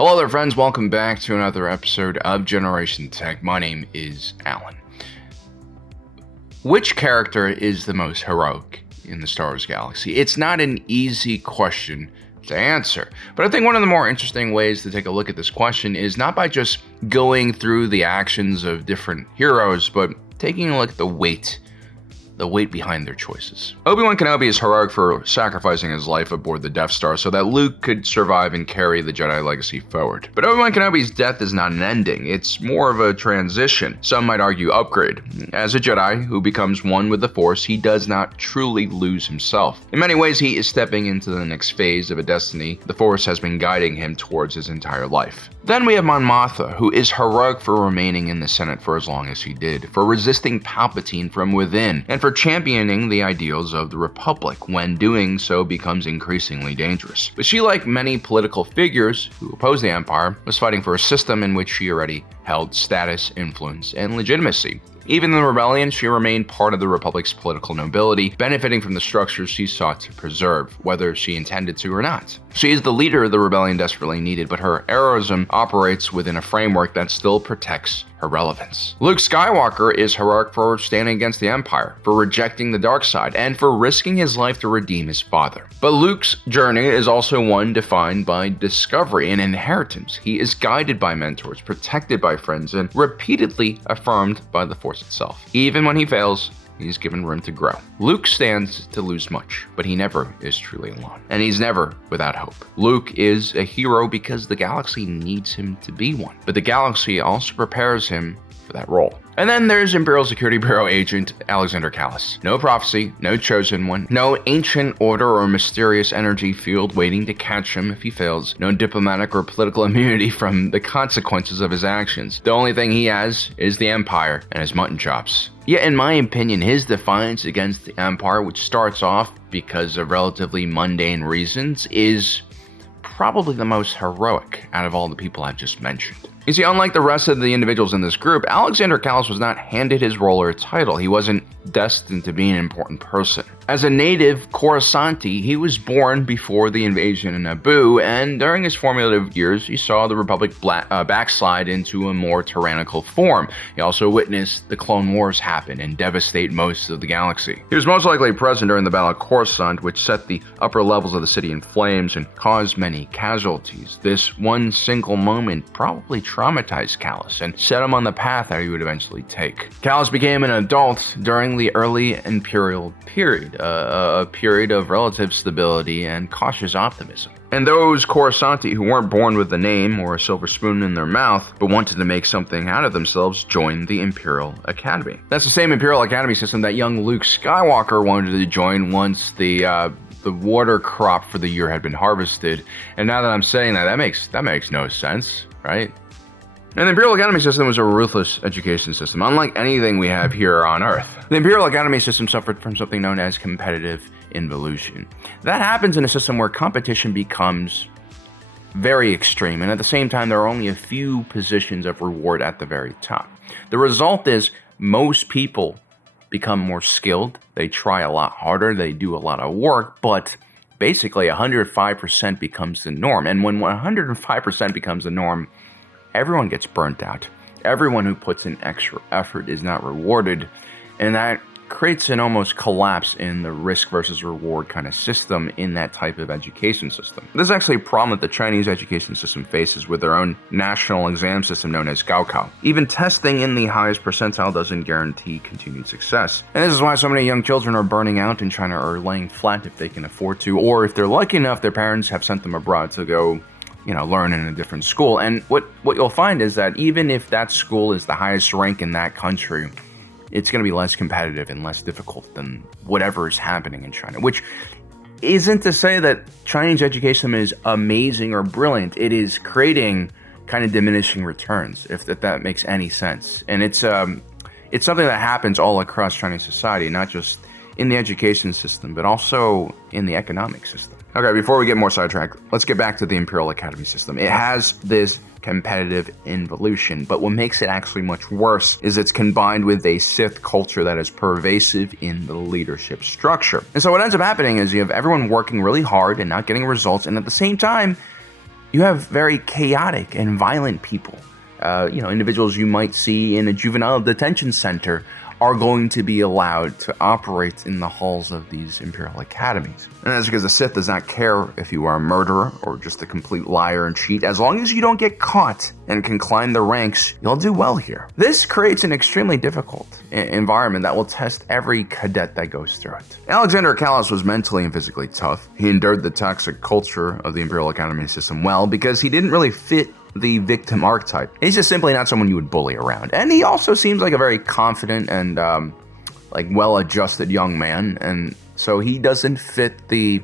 Hello there friends, welcome back to another episode of Generation Tech. My name is Alan. Which character is the most heroic in the Star Wars galaxy? It's not an easy question to answer, but I think one of the more interesting ways to take a look at this question is not by just going through the actions of different heroes, but taking a look at the weight behind their choices. Obi-Wan Kenobi is heroic for sacrificing his life aboard the Death Star so that Luke could survive and carry the Jedi legacy forward. But Obi-Wan Kenobi's death is not an ending, it's more of a transition. Some might argue upgrade. As a Jedi who becomes one with the Force, he does not truly lose himself. In many ways, he is stepping into the next phase of a destiny the Force has been guiding him towards his entire life. Then we have Mon Mothma, who is heroic for remaining in the Senate for as long as he did, for resisting Palpatine from within, and for championing the ideals of the Republic when doing so becomes increasingly dangerous. But she, like many political figures who oppose the Empire, was fighting for a system in which she already held status, influence, and legitimacy. Even in the rebellion, she remained part of the Republic's political nobility, benefiting from the structures she sought to preserve, whether she intended to or not. She is the leader the rebellion desperately needed, but her heroism operates within a framework that still protects her relevance. Luke Skywalker is heroic for standing against the Empire, for rejecting the dark side, and for risking his life to redeem his father. But Luke's journey is also one defined by discovery and inheritance. He is guided by mentors, protected by friends, and repeatedly affirmed by the Force itself. Even when he fails, he's given room to grow. Luke stands to lose much, but he never is truly alone. And he's never without hope. Luke is a hero because the galaxy needs him to be one. But the galaxy also prepares him for that role. And then there's Imperial Security Bureau agent Alexander Kallus. No prophecy, no chosen one, no ancient order or mysterious energy field waiting to catch him if he fails, no diplomatic or political immunity from the consequences of his actions. The only thing he has is the Empire and his mutton chops. Yet in my opinion, his defiance against the Empire, which starts off because of relatively mundane reasons, is probably the most heroic out of all the people I've just mentioned. You see, unlike the rest of the individuals in this group, Alexander Kallus was not handed his role or title. He wasn't destined to be an important person. As a native Coruscanti, he was born before the invasion in Naboo, and during his formative years, he saw the Republic backslide into a more tyrannical form. He also witnessed the Clone Wars happen and devastate most of the galaxy. He was most likely present during the Battle of Coruscant, which set the upper levels of the city in flames and caused many casualties. This one single moment probably traumatized Kallus and set him on the path that he would eventually take. Kallus became an adult during the early Imperial period, a period of relative stability and cautious optimism. And those Coruscanti who weren't born with a name or a silver spoon in their mouth, but wanted to make something out of themselves, joined the Imperial Academy. That's the same Imperial Academy system that young Luke Skywalker wanted to join once the water crop for the year had been harvested. And now that I'm saying that makes no sense, right? And the Imperial Academy system was a ruthless education system, unlike anything we have here on Earth. The Imperial Academy system suffered from something known as competitive involution. That happens in a system where competition becomes very extreme, and at the same time, there are only a few positions of reward at the very top. The result is most people become more skilled, they try a lot harder, they do a lot of work, but basically 105% becomes the norm. And when 105% becomes the norm, everyone gets burnt out. Everyone who puts in extra effort is not rewarded, and that creates an almost collapse in the risk versus reward kind of system in that type of education system. This is actually a problem that the Chinese education system faces with their own national exam system known as Gaokao. Even testing in the highest percentile doesn't guarantee continued success. And this is why so many young children are burning out in China or laying flat if they can afford to, or if they're lucky enough, their parents have sent them abroad to go learn in a different school. And what you'll find is that even if that school is the highest rank in that country, it's going to be less competitive and less difficult than whatever is happening in China, which isn't to say that Chinese education is amazing or brilliant. It is creating kind of diminishing returns, if that makes any sense. And it's something that happens all across Chinese society, not just in the education system, but also in the economic system. Okay, before we get more sidetracked, let's get back to the Imperial Academy system. It has this competitive involution, but what makes it actually much worse is it's combined with a SITH culture that is pervasive in the leadership structure. And so what ends up happening is you have everyone working really hard and not getting results, and at the same time, You have very chaotic and violent people. Individuals you might see in a juvenile detention center are going to be allowed to operate in the halls of these Imperial academies. And that's because the Sith does not care if you are a murderer or just a complete liar and cheat. As long as you don't get caught and can climb the ranks, you'll do well here. This creates an extremely difficult environment that will test every cadet that goes through it. Alexander Kallus was mentally and physically tough. He endured the toxic culture of the Imperial Academy system well because he didn't really fit the victim archetype. He's just simply not someone you would bully around. And he also seems like a very confident and well-adjusted young man, and so he doesn't fit the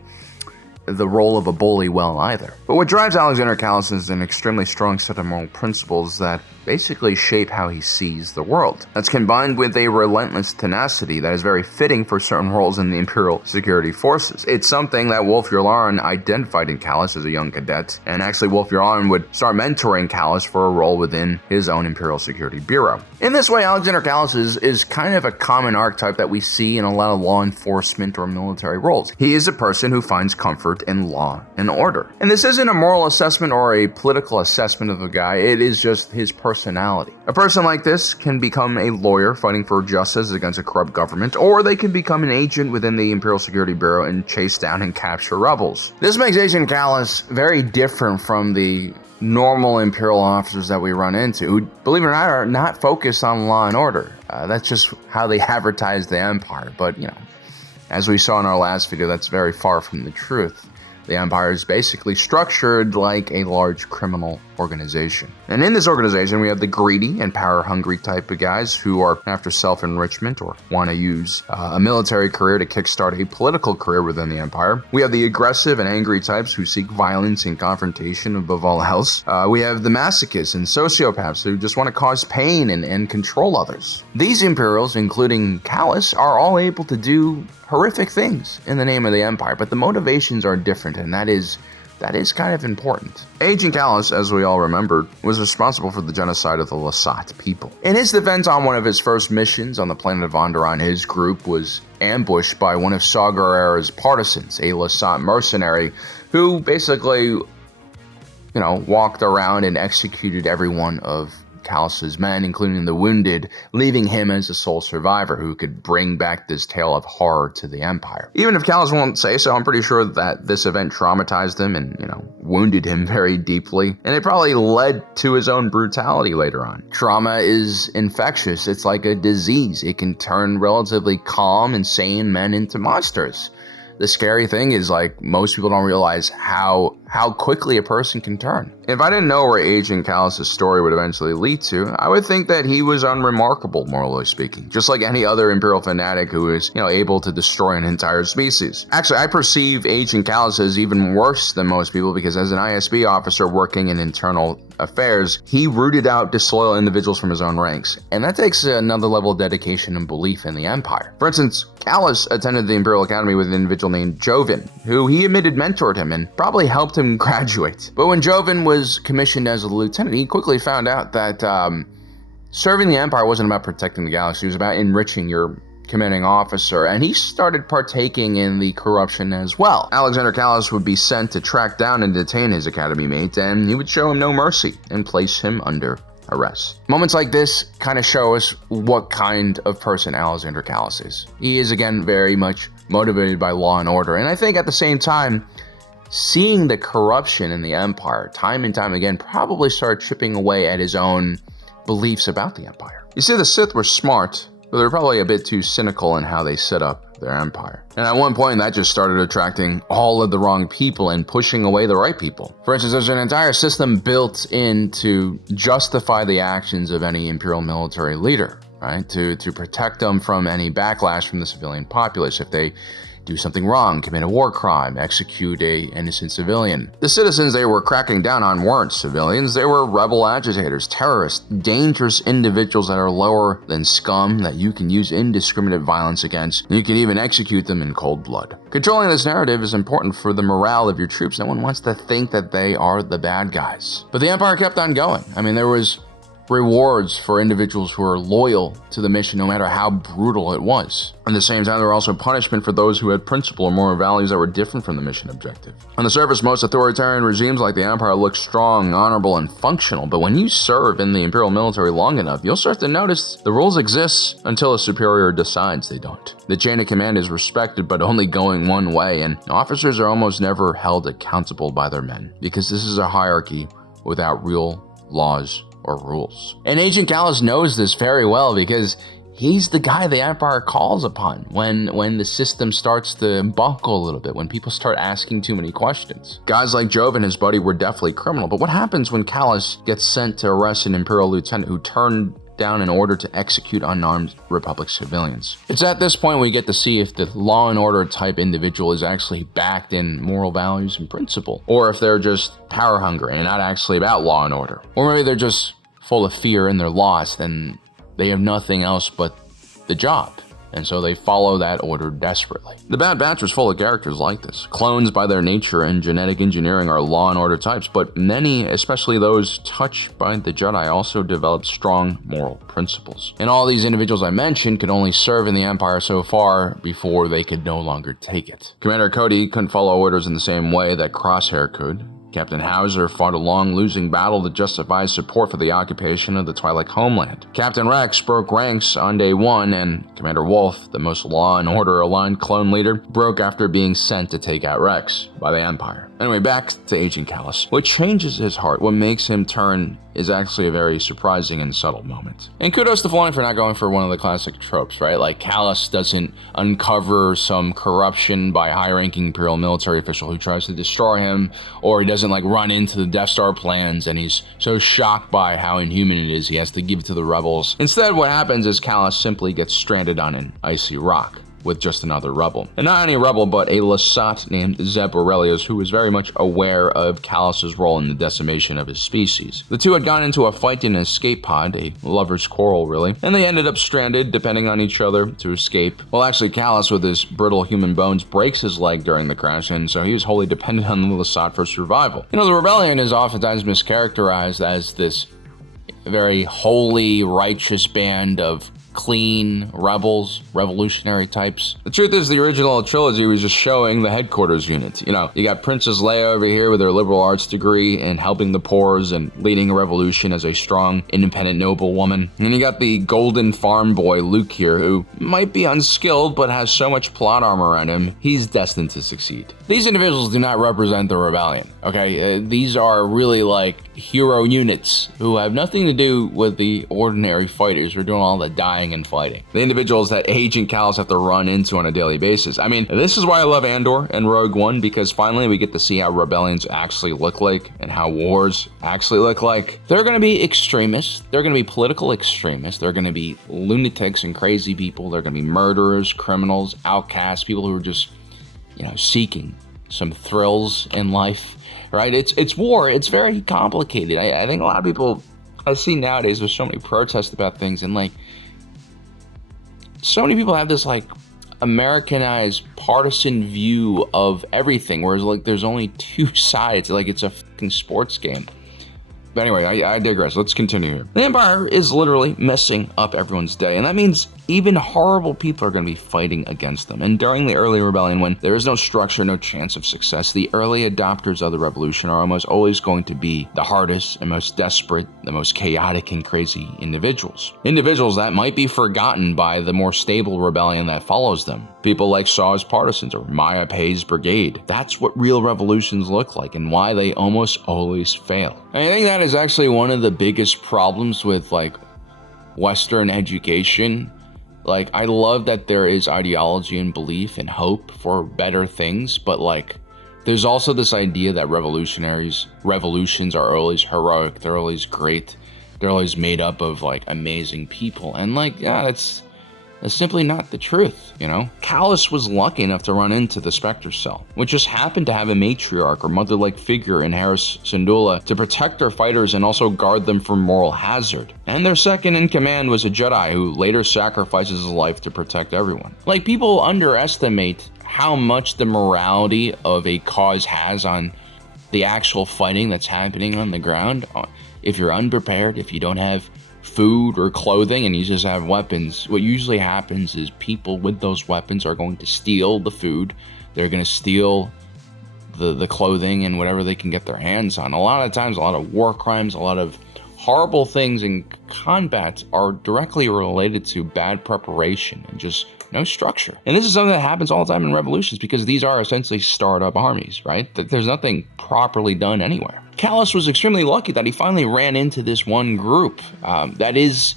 role of a bully well either. But what drives Alexander Kallus is an extremely strong set of moral principles that basically shape how he sees the world. That's combined with a relentless tenacity that is very fitting for certain roles in the Imperial security forces. It's something that Wolf Yularen identified in Kallus as a young cadet, and actually Wolf Yularen would start mentoring Kallus for a role within his own Imperial Security Bureau. In this way, Alexander Kallus is kind of a common archetype that we see in a lot of law enforcement or military roles. He is a person who finds comfort in law and order. And this isn't a moral assessment or a political assessment of the guy, it is just his personality. A person like this can become a lawyer fighting for justice against a corrupt government, or they can become an agent within the Imperial Security Bureau and chase down and capture rebels. This makes Agent Kallus very different from the normal Imperial officers that we run into, who, believe it or not, are not focused on law and order. That's just how they advertise the Empire, but, as we saw in our last video, that's very far from the truth. The Empire is basically structured like a large criminal organization. And in this organization, we have the greedy and power-hungry type of guys who are after self-enrichment or want to use a military career to kickstart a political career within the Empire. We have the aggressive and angry types who seek violence and confrontation above all else. We have the masochists and sociopaths who just want to cause pain and control others. These Imperials, including Kallus, are all able to do horrific things in the name of the Empire, but the motivations are different, and that is kind of important. Agent Kallus, as we all remember, was responsible for the genocide of the Lasat people. In his defense on one of his first missions on the planet of Onderon, his group was ambushed by one of Saw Gerrera's partisans, a Lasat mercenary, who basically, walked around and executed every one of Kallus's men, including the wounded, leaving him as the sole survivor who could bring back this tale of horror to the Empire. Even if Kallus won't say so, I'm pretty sure that this event traumatized him and, wounded him very deeply, and it probably led to his own brutality later on. Trauma is infectious. It's like a disease. It can turn relatively calm and sane men into monsters. The scary thing is, most people don't realize how quickly a person can turn. If I didn't know where Agent Kallus' story would eventually lead to, I would think that he was unremarkable, morally speaking, just like any other Imperial fanatic who is, able to destroy an entire species. Actually, I perceive Agent Kallus as even worse than most people because as an ISB officer working in internal affairs, he rooted out disloyal individuals from his own ranks, and that takes another level of dedication and belief in the Empire. For instance, Kallus attended the Imperial Academy with an individual named Joven, who he admitted mentored him and probably helped him graduate. But when Joven was commissioned as a lieutenant, he quickly found out that serving the Empire wasn't about protecting the galaxy, it was about enriching your commanding officer, and he started partaking in the corruption as well. Alexander Kallus would be sent to track down and detain his academy mate, and he would show him no mercy and place him under arrest. Moments like this kind of show us what kind of person Alexander Kallus is. He is, again, very much motivated by law and order, and I think at the same time, seeing the corruption in the Empire time and time again probably started chipping away at his own beliefs about the Empire. You see, the Sith were smart, but they're probably a bit too cynical in how they set up their empire. And at one point, that just started attracting all of the wrong people and pushing away the right people. For instance, there's an entire system built in to justify the actions of any Imperial military leader, right? To protect them from any backlash from the civilian populace if they do something wrong, commit a war crime, execute a innocent civilian. The citizens they were cracking down on weren't civilians, they were rebel agitators, terrorists, dangerous individuals that are lower than scum that you can use indiscriminate violence against. You can even execute them in cold blood. Controlling this narrative is important for the morale of your troops. No one wants to think that they are the bad guys. But the Empire kept on going. I mean, there was rewards for individuals who are loyal to the mission no matter how brutal it was. At the same time, there were also punishment for those who had principle or moral values that were different from the mission objective. On the surface, most authoritarian regimes like the Empire look strong, honorable, and functional, but when you serve in the Imperial military long enough, you'll start to notice the rules exist until a superior decides they don't. The chain of command is respected, but only going one way, and officers are almost never held accountable by their men, because this is a hierarchy without real laws or rules. And Agent Kallus knows this very well because he's the guy the Empire calls upon when the system starts to buckle a little bit, when people start asking too many questions. Guys like Jove and his buddy were definitely criminal, but what happens when Kallus gets sent to arrest an Imperial lieutenant who turned down in order to execute unarmed Republic civilians? It's at this point we get to see if the law and order type individual is actually backed in moral values and principle, or if they're just power hungry and not actually about law and order. Or maybe they're just full of fear and they're lost and they have nothing else but the job, and so they follow that order desperately. The Bad Batch was full of characters like this. Clones by their nature and genetic engineering are law and order types, but many, especially those touched by the Jedi, also developed strong moral principles. And all these individuals I mentioned could only serve in the Empire so far before they could no longer take it. Commander Cody couldn't follow orders in the same way that Crosshair could. Captain Hauser fought a long losing battle to justify his support for the occupation of the Twi'lek homeland. Captain Rex broke ranks on day one, and Commander Wolf, the most law and order aligned clone leader, broke after being sent to take out Rex by the Empire. Anyway, back to Agent Kallus. What changes his heart, what makes him turn, is actually a very surprising and subtle moment. And kudos to Filoni for not going for one of the classic tropes, right? Like, Kallus doesn't uncover some corruption by a high-ranking Imperial military official who tries to destroy him, or he doesn't, like, run into the Death Star plans and he's so shocked by how inhuman it is he has to give it to the rebels. Instead, what happens is Kallus simply gets stranded on an icy rock with just another rebel. And not any rebel, but a Lasat named Zeb Aurelius, who was very much aware of Kallus's role in the decimation of his species. The two had gone into a fight in an escape pod, a lover's quarrel really, and they ended up stranded, depending on each other to escape. Well, actually, Kallus, with his brittle human bones, breaks his leg during the crash, and so he was wholly dependent on the Lasat for survival. You know, the rebellion is oftentimes mischaracterized as this very holy, righteous band of clean rebels, revolutionary types. The truth is, the original trilogy was just showing the headquarters unit. You know, you got Princess Leia over here with her liberal arts degree and helping the poor and leading a revolution as a strong, independent, noble woman. And you got the golden farm boy Luke here, who might be unskilled but has so much plot armor around him, he's destined to succeed. These individuals do not represent the rebellion, okay? These are really like hero units who have nothing to do with the ordinary fighters who are doing all the dying and fighting. The individuals that Agent Kallus have to run into on a daily basis. I mean, this is why I love Andor and Rogue One, because finally we get to see how rebellions actually look like and how wars actually look like. They're going to be extremists. They're going to be political extremists. They're going to be lunatics and crazy people. They're going to be murderers, criminals, outcasts, people who are just, you know, seeking some thrills in life, right? It's war. It's very complicated. I think a lot of people I see nowadays, there's so many protests about things, and like, so many people have this like Americanized partisan view of everything, whereas like there's only two sides, like it's a fucking sports game. But anyway, I digress. Let's continue here. The Empire is literally messing up everyone's day, and that means even horrible people are going to be fighting against them. And during the early rebellion, when there is no structure, no chance of success, the early adopters of the revolution are almost always going to be the hardest and most desperate, the most chaotic and crazy individuals. Individuals that might be forgotten by the more stable rebellion that follows them. People like Shaw's Partisans or Maya Pei's Brigade. That's what real revolutions look like and why they almost always fail. And I think that is actually one of the biggest problems with like Western education. Like, I love that there is ideology and belief and hope for better things, but like, there's also this idea that revolutions are always heroic, they're always great, they're always made up of like amazing people, and like, yeah, that's simply not the truth, you know? Kallus was lucky enough to run into the Spectre Cell, which just happened to have a matriarch or mother-like figure in Hera Syndulla to protect their fighters and also guard them from moral hazard. And their second in command was a Jedi who later sacrifices his life to protect everyone. Like, people underestimate how much the morality of a cause has on the actual fighting that's happening on the ground, if you're unprepared, if you don't have food or clothing and you just have weapons, what usually happens is people with those weapons are going to steal the food. They're going to steal the clothing and whatever they can get their hands on. A lot of times, a lot of war crimes, a lot of horrible things in combat are directly related to bad preparation and just no structure. And this is something that happens all the time in revolutions because these are essentially startup armies, right? There's nothing properly done anywhere. Kallus was extremely lucky that he finally ran into this one group that is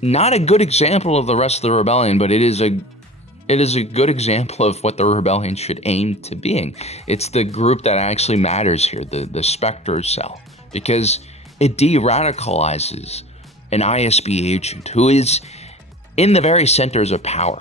not a good example of the rest of the rebellion, but it is a good example of what the rebellion should aim to being. It's the group that actually matters here, the Spectre cell, because it de-radicalizes an ISB agent who is in the very centers of power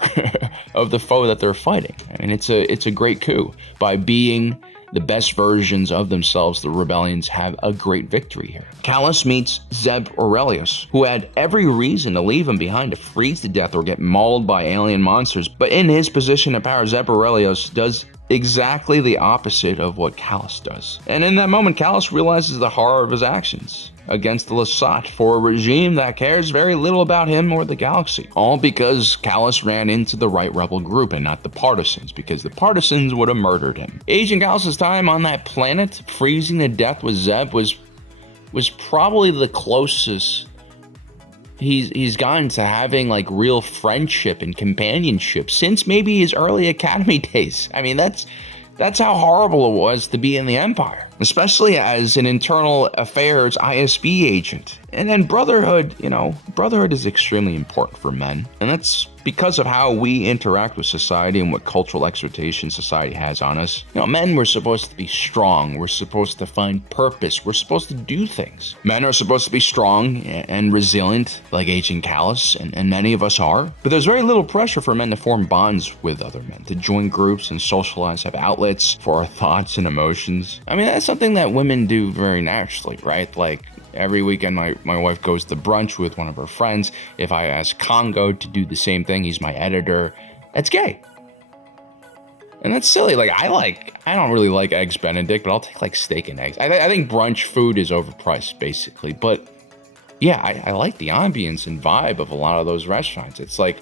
of the foe that they're fighting. I mean, it's a great coup. By being the best versions of themselves, the rebellions have a great victory here. Kallus meets Zeb Aurelius, who had every reason to leave him behind to freeze to death or get mauled by alien monsters. But in his position of power, Zeb Aurelius does exactly the opposite of what Kallus does. And in that moment, Kallus realizes the horror of his actions against the SITH for a regime that cares very little about him or the galaxy. All because Kallus ran into the right rebel group and not the partisans, because the partisans would have murdered him. Agent Kallus's time on that planet, freezing to death with Zeb, was probably the closest he's gotten to having like real friendship and companionship since maybe his early academy days. I mean, that's how horrible it was to be in the Empire, especially as an internal affairs ISB agent. And then brotherhood, brotherhood is extremely important for men. And that's because of how we interact with society and what cultural expectation society has on us. Men were supposed to be strong. We're supposed to find purpose. We're supposed to do things. Men are supposed to be strong and resilient, like Agent Kallus, and many of us are. But there's very little pressure for men to form bonds with other men, to join groups and socialize, have outlets for our thoughts and emotions. I mean, that's something that women do very naturally, right? Like, every weekend, my wife goes to brunch with one of her friends. If I ask Congo to do the same thing, he's my editor, that's gay. And that's silly. I don't really like Eggs Benedict, but I'll take like steak and eggs. I think brunch food is overpriced, basically. But yeah, I like the ambience and vibe of a lot of those restaurants. It's a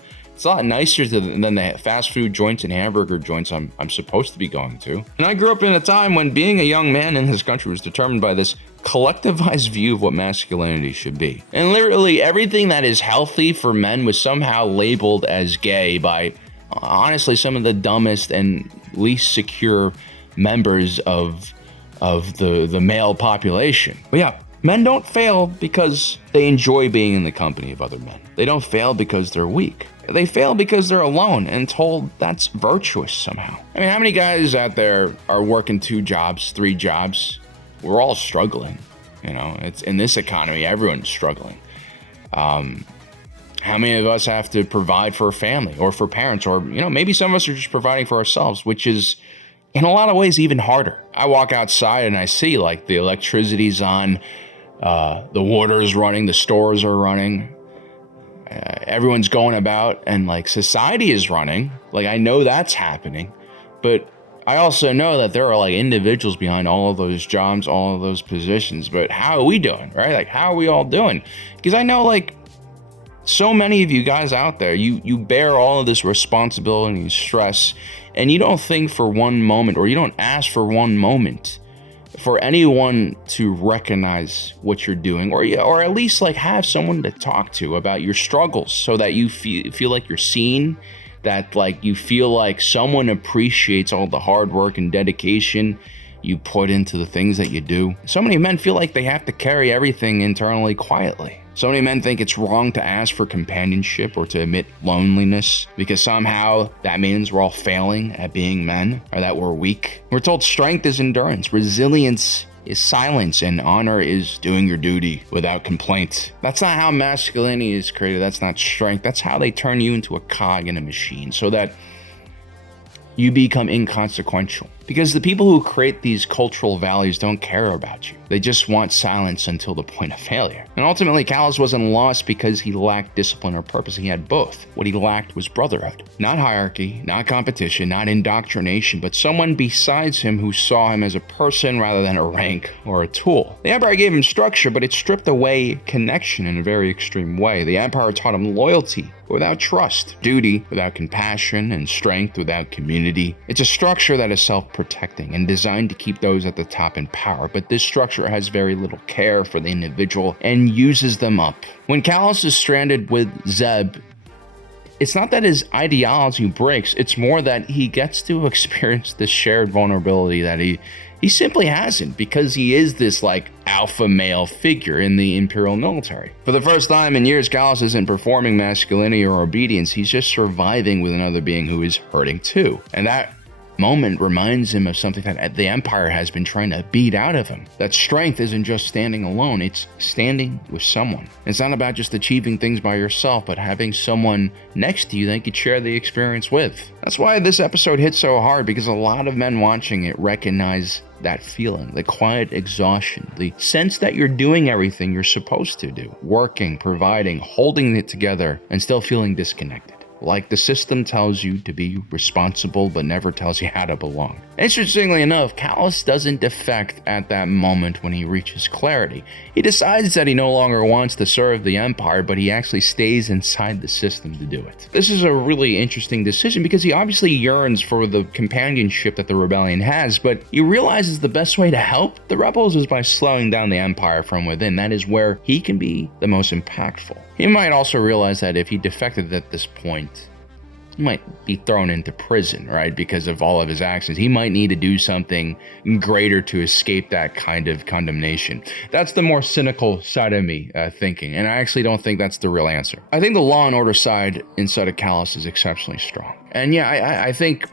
lot nicer than the fast food joints and hamburger joints I'm supposed to be going to. And I grew up in a time when being a young man in this country was determined by this collectivized view of what masculinity should be. And literally everything that is healthy for men was somehow labeled as gay by, honestly, some of the dumbest and least secure members of the male population. But yeah, men don't fail because they enjoy being in the company of other men. They don't fail because they're weak. They fail because they're alone and told that's virtuous somehow. I mean, how many guys out there are working 2 jobs, 3 jobs? We're all struggling. It's in this economy, everyone's struggling. How many of us have to provide for a family or for parents, or, maybe some of us are just providing for ourselves, which is in a lot of ways even harder. I walk outside and I see like the electricity's on, the water's running, the stores are running. Everyone's going about and like society is running. Like, I know that's happening, but I also know that there are like individuals behind all of those jobs, all of those positions. But how are we doing, right? Like, how are we all doing? Because I know like so many of you guys out there, you bear all of this responsibility and stress, and you don't think for one moment, or you don't ask for one moment for anyone to recognize what you're doing, or at least like have someone to talk to about your struggles, so that you feel like you're seen, that like you feel like someone appreciates all the hard work and dedication you put into the things that you do. So many men feel like they have to carry everything internally quietly. So many men think it's wrong to ask for companionship or to admit loneliness, because somehow that means we're all failing at being men, or that we're weak. We're told strength is endurance, resilience is silence, and honor is doing your duty without complaint. That's not how masculinity is created. That's not strength. That's how they turn you into a cog in a machine, so that you become inconsequential. Because the people who create these cultural values don't care about you. They just want silence until the point of failure. And ultimately, Kallus wasn't lost because he lacked discipline or purpose. He had both. What he lacked was brotherhood. Not hierarchy, not competition, not indoctrination, but someone besides him who saw him as a person rather than a rank or a tool. The Empire gave him structure, but it stripped away connection in a very extreme way. The Empire taught him loyalty without trust, duty without compassion, and strength without community. It's a structure that is self-protecting and designed to keep those at the top in power, but this structure has very little care for the individual and uses them up. When Kallus is stranded with Zeb, it's not that his ideology breaks, it's more that he gets to experience this shared vulnerability that he simply hasn't, because he is this alpha male figure in the Imperial military. For the first time in years, Kallus isn't performing masculinity or obedience, he's just surviving with another being who is hurting too. And that moment reminds him of something that the Empire has been trying to beat out of him. That strength isn't just standing alone, it's standing with someone. It's not about just achieving things by yourself, but having someone next to you that you could share the experience with. That's why this episode hits so hard, because a lot of men watching it recognize that feeling, the quiet exhaustion, the sense that you're doing everything you're supposed to do, working, providing, holding it together, and still feeling disconnected. Like the system tells you to be responsible but never tells you how to belong. Interestingly enough, Kallus doesn't defect at that moment when he reaches clarity. He decides that he no longer wants to serve the Empire, but he actually stays inside the system to do it. This is a really interesting decision because he obviously yearns for the companionship that the rebellion has, but he realizes the best way to help the rebels is by slowing down the Empire from within. That is where he can be the most impactful. He might also realize that if he defected at this point, he might be thrown into prison, right? Because of all of his actions. He might need to do something greater to escape that kind of condemnation. That's the more cynical side of me thinking, and I actually don't think that's the real answer. I think the law and order side inside of Kallus is exceptionally strong. And yeah, I think,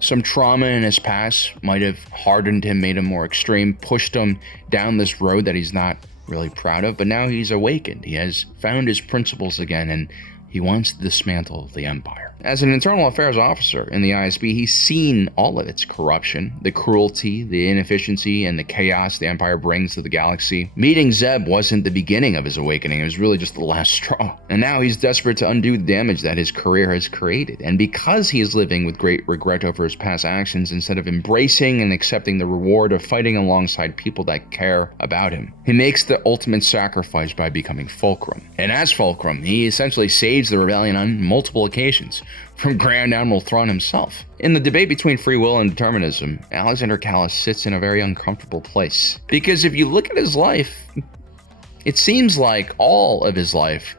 some trauma in his past might have hardened him, made him more extreme, pushed him down this road that he's not really proud of, but now he's awakened. He has found his principles again, and he wants to dismantle the Empire. As an internal affairs officer in the ISB, he's seen all of its corruption, the cruelty, the inefficiency, and the chaos the Empire brings to the galaxy. Meeting Zeb wasn't the beginning of his awakening, it was really just the last straw. And now he's desperate to undo the damage that his career has created. And because he is living with great regret over his past actions, instead of embracing and accepting the reward of fighting alongside people that care about him, he makes the ultimate sacrifice by becoming Fulcrum. And as Fulcrum, he essentially saves the rebellion on multiple occasions, from Grand Admiral Thrawn himself. In the debate between free will and determinism, Alexander Kallus sits in a very uncomfortable place. Because if you look at his life, it seems like all of his life,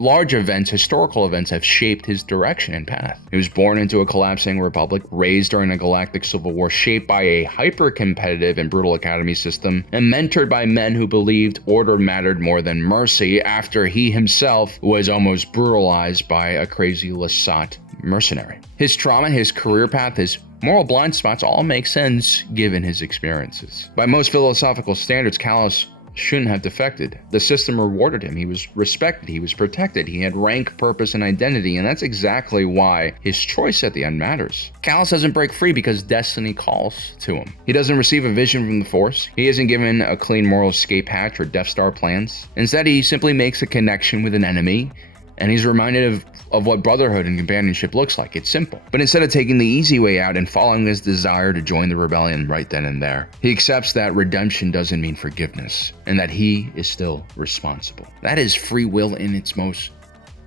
large events, historical events have shaped his direction and path. He was born into a collapsing republic, raised during a galactic civil war, shaped by a hyper-competitive and brutal academy system, and mentored by men who believed order mattered more than mercy after he himself was almost brutalized by a crazy Lasat mercenary. His trauma, his career path, his moral blind spots all make sense given his experiences. By most philosophical standards, Kallus shouldn't have defected. The system rewarded him. He was respected. He was protected. He had rank, purpose, and identity, and that's exactly why his choice at the end matters. Kallus doesn't break free because destiny calls to him. He doesn't receive a vision from the Force. He isn't given a clean moral escape hatch or Death Star plans. Instead, he simply makes a connection with an enemy, and he's reminded of what brotherhood and companionship looks like. It's simple. But instead of taking the easy way out and following his desire to join the rebellion right then and there, he accepts that redemption doesn't mean forgiveness, and that he is still responsible. That is free will in its most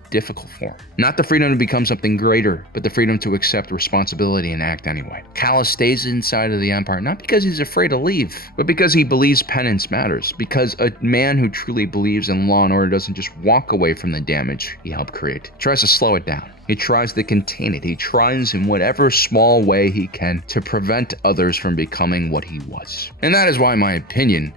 difficult form. Not the freedom to become something greater, but the freedom to accept responsibility and act anyway. Kallus stays inside of the Empire, not because he's afraid to leave, but because he believes penance matters. Because a man who truly believes in law and order doesn't just walk away from the damage he helped create. He tries to slow it down. He tries to contain it. He tries in whatever small way he can to prevent others from becoming what he was. And that is why, in my opinion,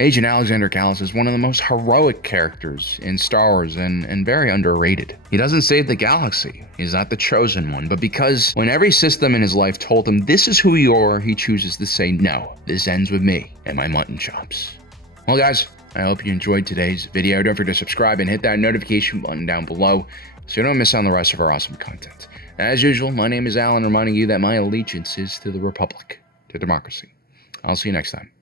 Agent Alexander Kallus is one of the most heroic characters in Star Wars and very underrated. He doesn't save the galaxy. He's not the chosen one, but because when every system in his life told him this is who you are, he chooses to say, no, this ends with me and my mutton chops. Well guys, I hope you enjoyed today's video. Don't forget to subscribe and hit that notification button down below. so you don't miss out on the rest of our awesome content. As usual, my name is Alan, reminding you that my allegiance is to the Republic, to democracy. I'll see you next time.